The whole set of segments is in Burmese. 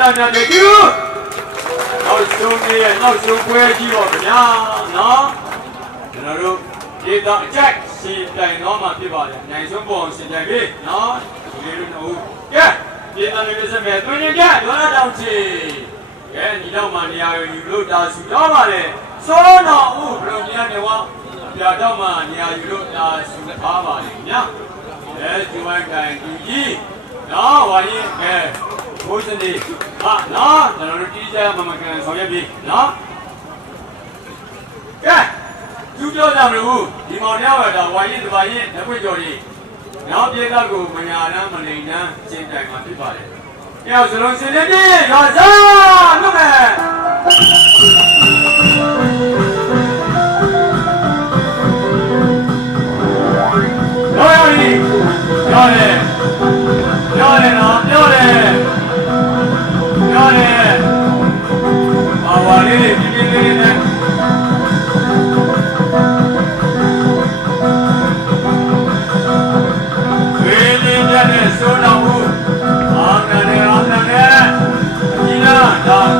သားများတွေကျူနောက်ဆုံးနေရဲ့နောက်ဆုံးပွဲကြီးတော့ခင်ဗျာနော်ကျွန်တော်တို့ဒေသအကြိုက်ရှင်တိုင်တော့မှဖြစ်ပါတယ်နိုင်ဆုံးပေါ်ရှင်တိုင်ပြီနော်ဒီလိုတို့ကဲဒေသတွေစမဲ့တွင်နေကြဒေါ်လာတောင်ချီကဲဒီတော့မှနေရာယူလို့တာဆူတော့ပါတယ်စောတော်ဦးဘယ်လိုများနေဝပြတော့မှနေရာယူလို့တာဆူထားပါတယ်ခင်ဗျာဒီဝိုင်းကန်ဒီကြီးနော်ဝါရင်ကဲဘိုးစနေဟာနော်ကျွန်တော်တို့တီးကြမမကန်ဆောင်ရွက်ပြီနော်ကဲကျူးပြောကြမလို့ဒီမောင်ရဝတာဝါရင်တပါရင်လက်ပွင့်ကြော်ကြီးနောက်ပြေကကိုမညာနှမ်းမလိန်နှမ်းရှင်းတိုင်မှာဖြစ်ပါတယ်။ကြောက်စလုံးစင်နေပြီရွာစားလုပ်မယ်။ရောရည်ရောတယ်ရောတယ်နော်ရောတယ်ရောတယ်ဘာဝလေးပြပြလေးနဲ့ဆိုတော့ဘူးအာနနဲ့အာနနဲ့ဒီနာတော့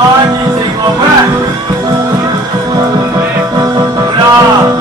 အာကြီးစိတ်ပေါ်ပဲဘုရား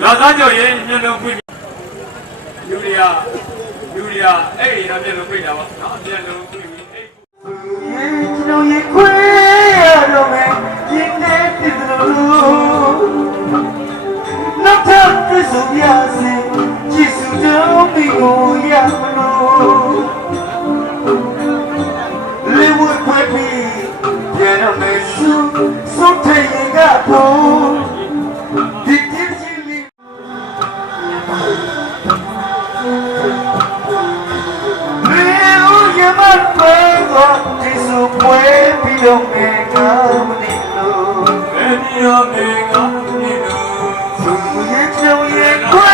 ရွာသားကြော်ရင်မျက်လုံးပွင့်ယူရီယာအဲ့ဒီတော့မျက်လုံးပွင့်တာပေါ့နော်မျက်လုံးပွင့်ပြီးအဲ့ကျွန်တော်ရေခွေးရတော့မယ်ရင်းနေတယ်လို့နောက်ထပ်ပြစုံရစေကြည်စုတော်ပြီးကိုရမလို့လေဝတ်ခွေးပြီးပြန်တော့မယ် ဒီဒီချင်းလေးရေဦးရမတ်ပဲတော့ဒီစုပွဲပြီးတော့ငယ်ကမနေလို့ ဘယ်ဒီရောမေငါနေလို့ သူရဲ့ချောင်းရဲ့ခွဲ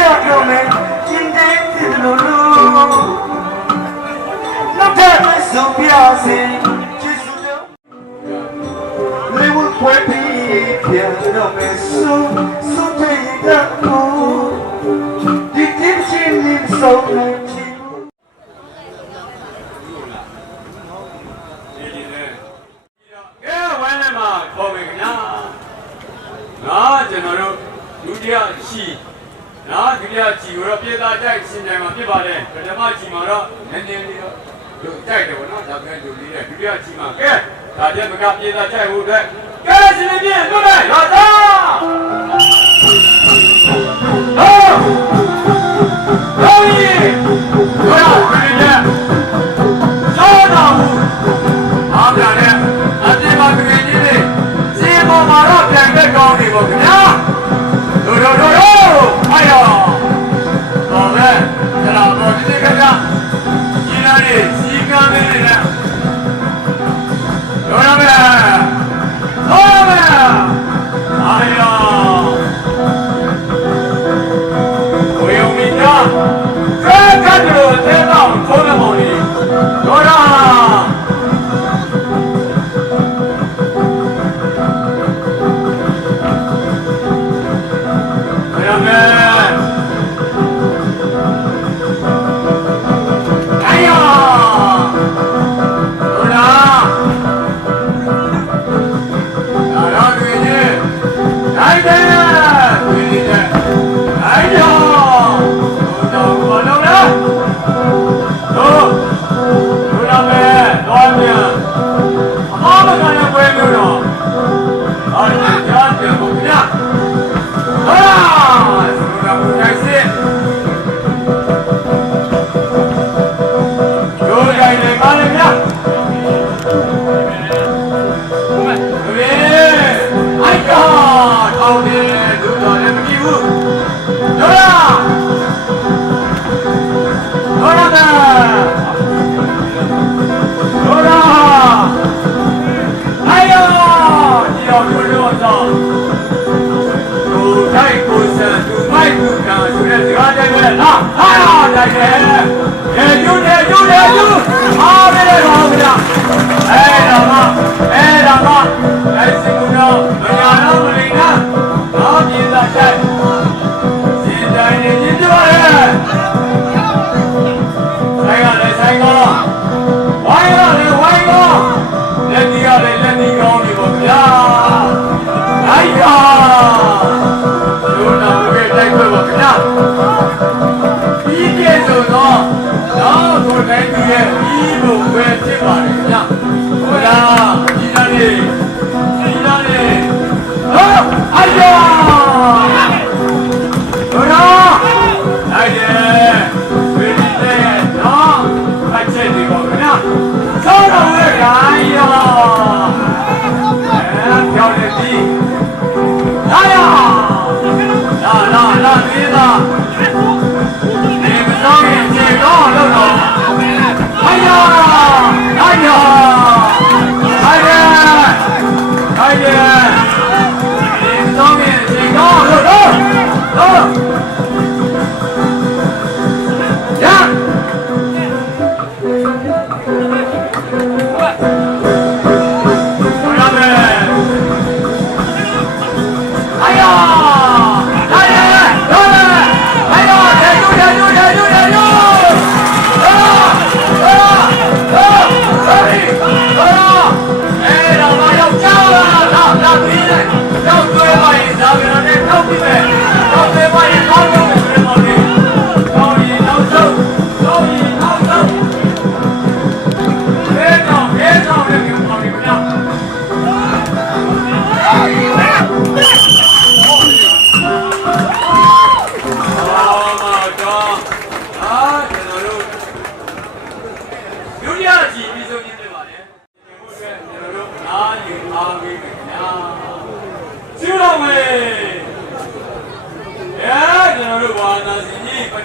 ရတော့မယ်ကျင်းတဲ့ဒီလိုလိုနောက်တဲ့စုပြစေချစ်စုတော့လေဝခွဲပြီးပြန်တော့မယ်စုတဲ့ကတော့ဒီဒီချင်းလေးဆုံးနေချင် ဒီလေကဲဝိုင်းထဲမှာခေါ်ပြီခင်ဗျာငါကျွန်တော်တို့ဒုတိယရှိနာဒုတိယချီကိုတော့ပြည်သားတိုက်ရှင်တိုင်းမှာဖြစ်ပါတယ်ပထမချီမှာတော့နည်းနည်းလေးတော့တို့တိုက်တယ်ဗောနော်ဒါပြန်တို့လေးတဲ့ဒုတိယချီမှာကဲဒါပြမကပြည်သားတိုက်ဖို့အတွက်ကဲရှင်လေးပြည့်တို့လိုက်လာသားဟုတ်ပြီတို့ရပြည်တဲ့ကျောင်းတော်အားပြတဲ့အပြင်မှာတကယ်ကြီးလေးစီပေါ်မှာတော့ပြန်ပဲကောင်းနေပါခင်ဗျာတို့အဲ့တော့ဟောပဲဒါတော့ဒီကကကြီးလာနေစီကမ်းနေတယ်တို့ရမယ်ဟောမယ်အားရဝေယုံမီတာကဲကတ်လို့တဲ့တော့ခေါ်ရမောင်ကြီးတို့ရ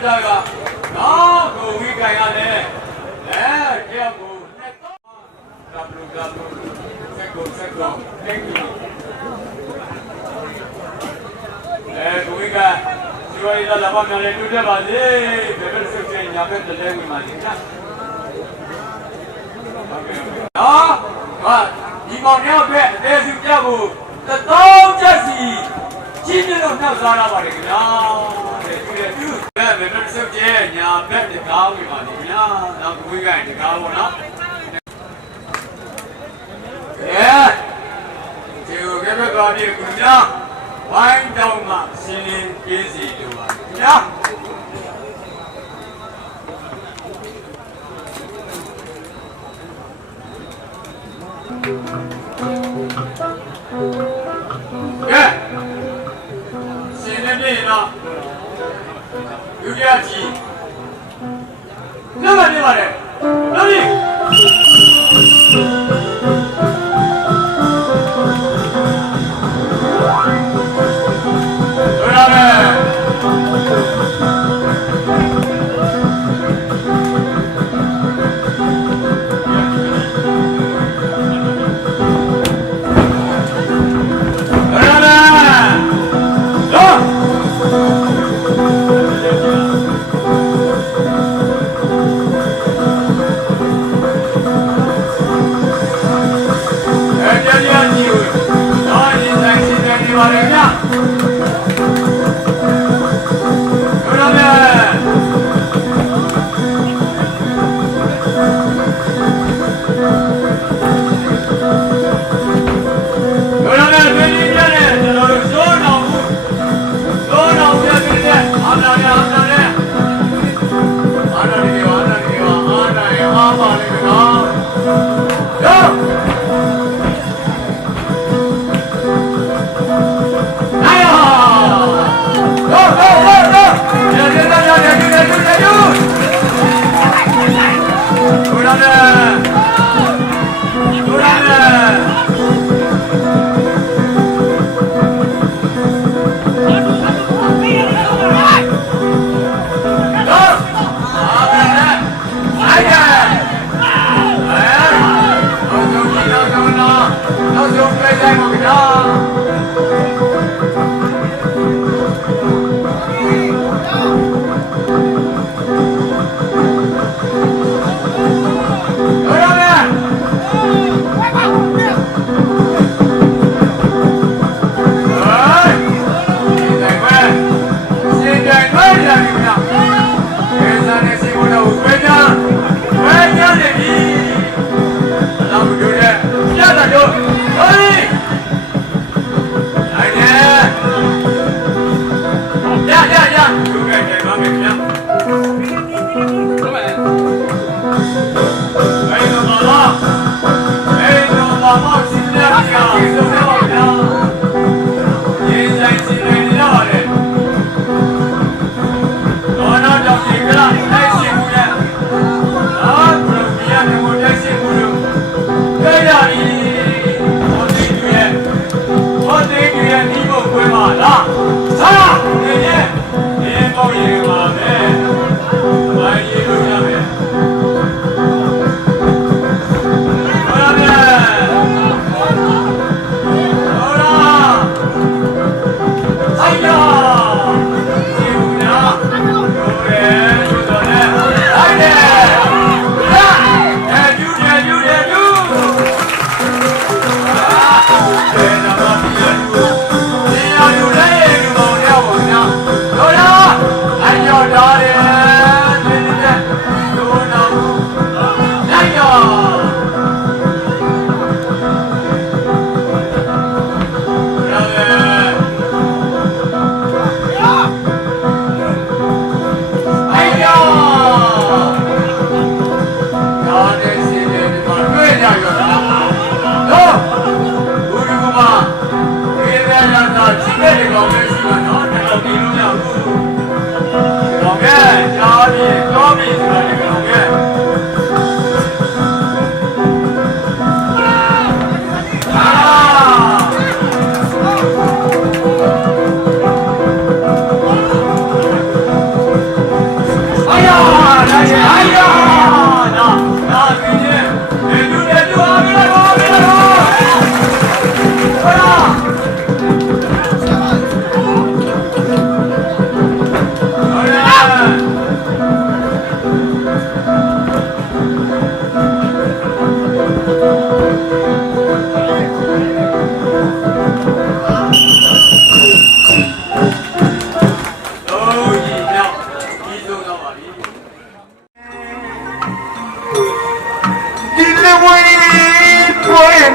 တာကနော်ကိုဝိကိုင်ရလဲတယောက်ကိုနဲ့တော့စက်ကို thank you ကိုဝိကိုင်ဒီဝိုင်းလာလာပါမယ်လေတွေ့ကြပါစေဘယ်ဘက်ဆက်ချင်ညာဘက်တလဲဝင်ပါလိမ့်နော်ဟာဒီမောင်ရောက်အတွက်အသေးစုပြဖို့1000ချက်စီချင်းချင်းတော့နှောက်စားရပါတယ်ခင်ဗျာတဲ့ဒီလေသူဘယ်ဘက်ဆက်ချင်ညာဘက်တကားဝင်ပါလိမ့်ဗျာနောက်ကိုဝိကိုင်တကားပေါ့နော်ဒီကဲဘက်ကဒီကွန်ညာဝိုင်းတောင်းမှရှင်းလင်းပြေးစီလိုပါခင်ဗျာကဲရှင်းနေပြီနော်လူရကြီးလက်မနေပါနဲ့လို့ဒီ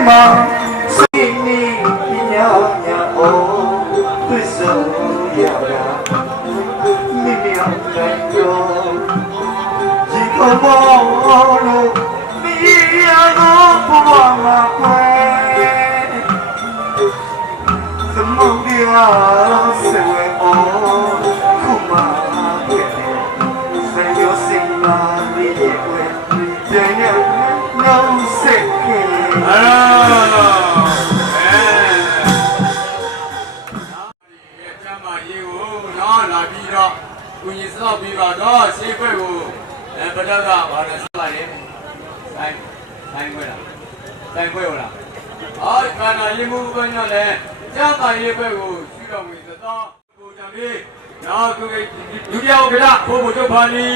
မှာစိတ်နေညညာအော်သူဆိုရတာမိမိအောင်တိုင်းရောဒီကောဘောလို့မိရကိုဘဝမှာကွယ်သမုဒ္ဒရာဆွေအော်ခုမှခဲ့တယ်စေရောစင်လာမိရဲ့ကွယ်ကျန်ရလုံးစိတ်ခင် ကျမ်းမာရေးကိုနော်လာပြီးတော့ကိုကြီးစောက်ပြီးတော့ဆေးခွက်ကိုပဒကဘာလဲစပါတယ်ဆိုင်ခွဲလားဆိုင်ခွဲဟုတ်လားအော်ခန္ဓာရေးမှုဘယ်ညလဲကျမ်းမာရေးဘက်ကိုရှုတော်မူသသောကိုကြောင့်ဒီနော်သူဒုတိယဥက္ကဋ္ဌဘုံဘုချုပ်ပါလီ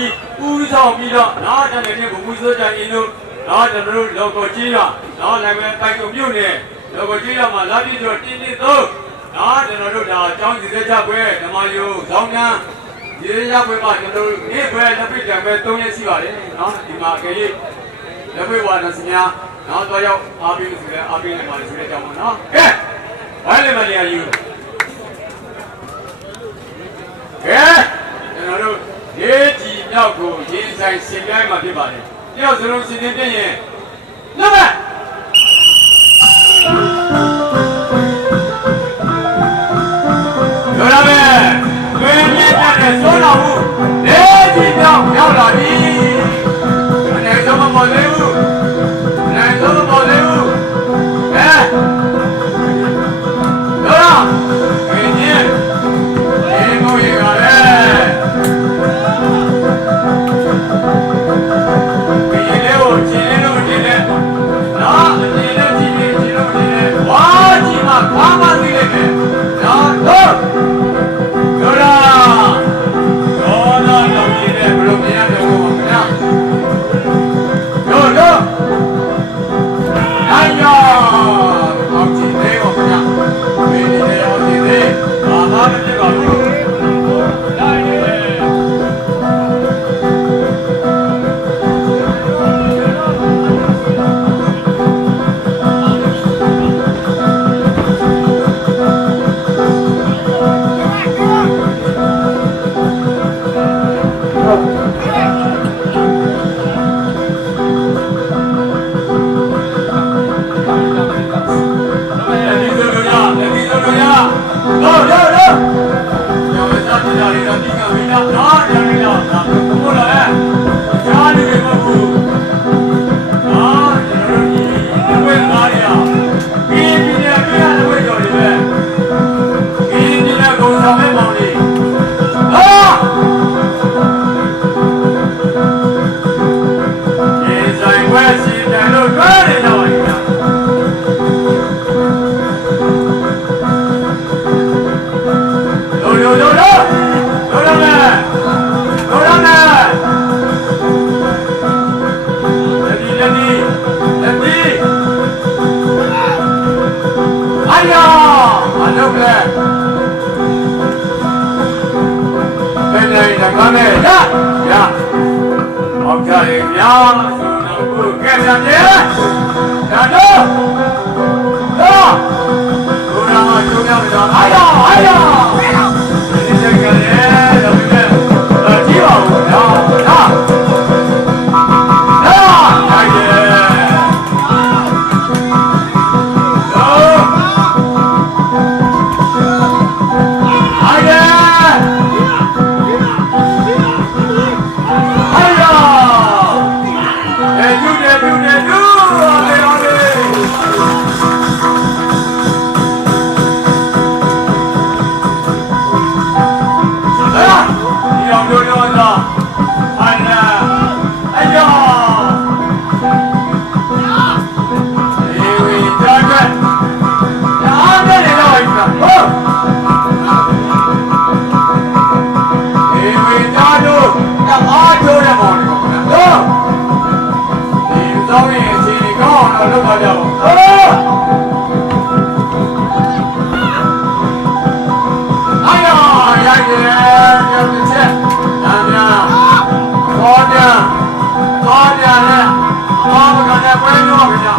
ဦးဆောင်ပြီးတော့နော်တကယ်နဲ့ဘုံမူစိုးကြအင်းတို့နော်ကျွန်တော်တို့လောကကြီးရနော်လည်းပဲတိုင်ကုန်မြို့နယ်လောကကြီးရမှာလာပြီးတော့တင်းတင်းသုံးနော်ကျွန်တော်တို့ဒါအကြောင်းစီစကြပွဲဓမ္မယုံဇောင်းများဒီစကြပွဲမှာကျွန်တော်တို့နေ့ပွဲလက်ပိတ်ကံပဲ3ရက်ရှိပါတယ်နော်ဒီမှာအကယ်၍လက်ပိတ်ဝါဒစများနော်တော့ရောက်အားပေးလို့ဆိုလဲအားပေးနေပါလို့ဆိုတဲ့အကြောင်းပါနော်ကဲဘာလဲမလျာယူကဲကျွန်တော်တို့ရေးကြည်မြောက်ကိုရင်းဆိုင်ရှင်ပြိုင်းမှာဖြစ်ပါတယ်တယောက်စလုံးရှင်ပြင်းရင်နံပါတ်ရောပဲတွင်မြင့်တဲ့စိုးတော်မှုလေးကြီးမြောက်ရောက်လာပြီအနေဆုံးမပေါ်သေးဘူးအနေဆုံးမပေါ်သေးဘူးဟဲ့ရောတွင်မြင့်ဒီမိုးရကလည်းဒီလေးကိုခြေလေးလို့ဒီနဲ့နော်အခြေလေးခြေလေးခြေလို့ဒီနဲ့ဝါကြီးမှာခွာမသိလိုက်မယ်နော်တော့ရောလာရောလာတော့ဒီနဲ့ဘယ်လိုမြင်ရတဲ့ဘောမလားရောရောနိုင်ရောအောက်ကြည့်သေးပါဗျာမင်းဒီနဲ့အောက်ကြည့်သေးဘာမှမဖြစ်ပါဘူးနိုင်နေသွားပြန်လဲသွားမကန်တဲ့ပွဲရောခင်ဗျာ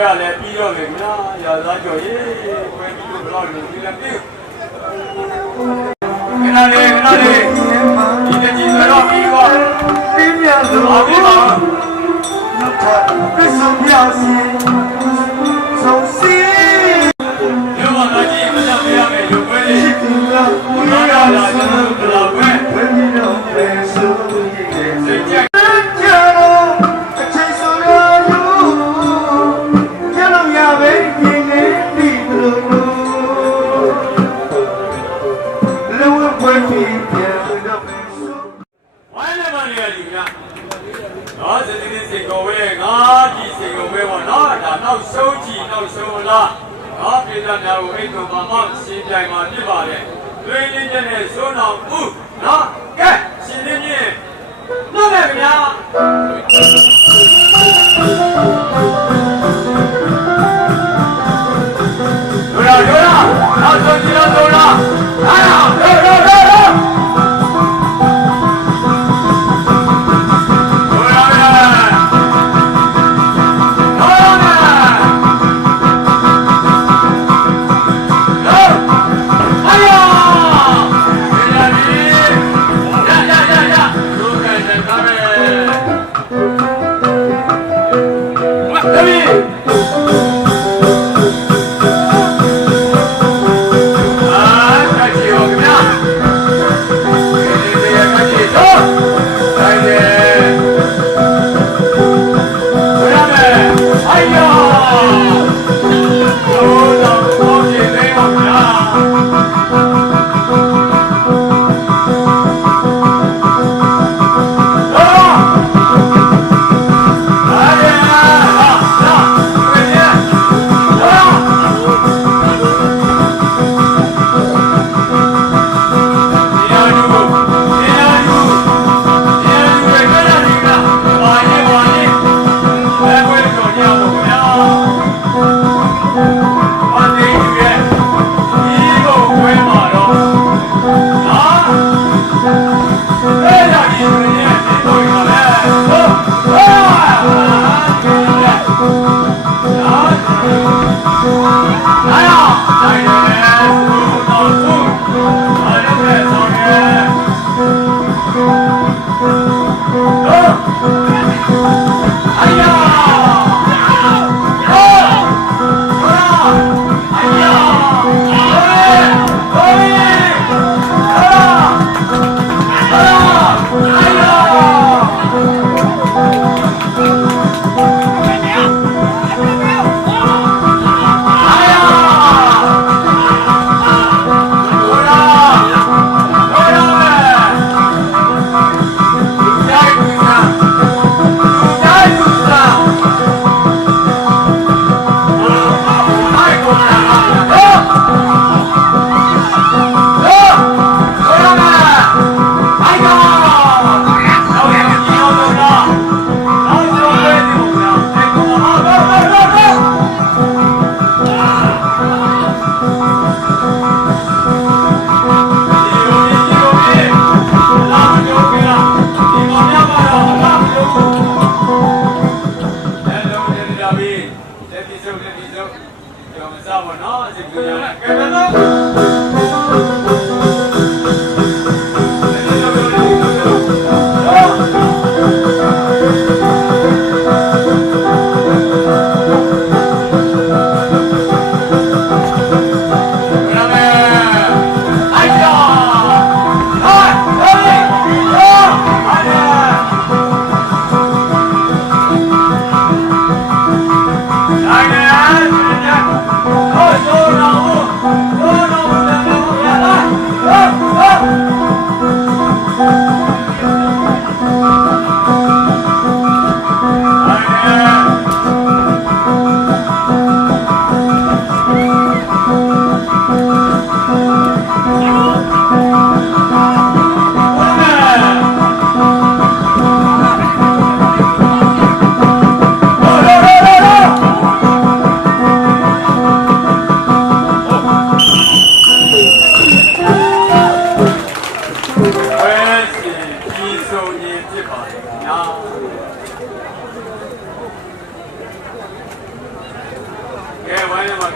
ရလဲပြီးတော့မယ်ခင်ဗျာရာသားကျော်ရေးပွဲပြီးတော့ဘယ်တော့လို့ဒီလည်းပြီးခဏလေးဒီတကြီးဆိုတော့ပြီးတော့ ပြင်းပြလို့ ပါပြီပါ နောက်ထပ်ပြစ်ဆုံးပြစီဆုံးစီ ဒီမှာတော့ကြည့်မကြမရမယ်လူပွဲလေး ရှိသူက ဘုရားလာလာကျွန်တော်တို့လာပွဲ ဘယ်လိုလဲဆိုရင် စိတ်ကြက် ကြတော့အချိန်ဆိုရယူကြလို့ရပဲဒီနေ့ပြီးလို့လူဝဲပွဲပြီးပြန်တော့မယ်ဆို ဝိုင်းနေပါနေရဒီခင်ဗျာစသည်စိတ်ကိုဝဲငါကြည့်စိတ်ကိုဝဲပေါ့နော်ဒါနောက်ဆုံးကြည့်နောက်ဆုံးလားငါပြည်သားများကိုအိတ်တော်မှာရှင်းပြိုင်မှာဖြစ်ပါတယ်တွင်ရင်းတဲ့နဲ့စိုးတော်ဦးနော်ကဲရှင်းနေမြင်နော်လေခင်ဗျာတို့လားနောက်ဆုံးကြည့်တော့တို့လားအားတို့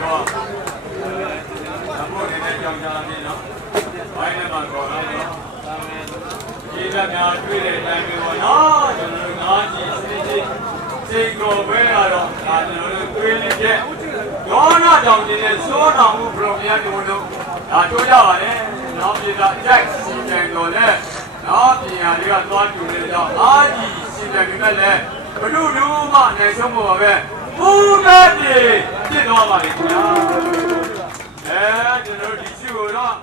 တော့အခုနေတဲ့ကြောင်ကြလာနေနော်ဘိုင်းထဲမှာခေါ်လာတော့ဒီကများတွေ့တဲ့အတိုင်းပဲပေါ့နော်ကျွန်တော်တို့ငါးကြီးစိတ်ကိုပဲရတော့ဒါကျွန်တော်တို့တွေးလိတဲ့ဒေါနာတောင်ကြီးနဲ့စိုးတောင်မှုပရိုမီယာတို့ဒါတို့ကြပါလေနောက်ပြည်ကအကြိုက်စီတန်တော်နဲ့နောက်ပြည်ဟာတွေကသွားတူနေတော့အားကြီးစီတန်ပြီးမဲ့လည်းဘုဒ္ဓတို့မှနိုင်ဆုံးဖို့ပါပဲဘုရားပြည်ဖြစ်သွားပါလေခင်ဗျာကျွန်တော်တို့ဒီရှိကိုတော့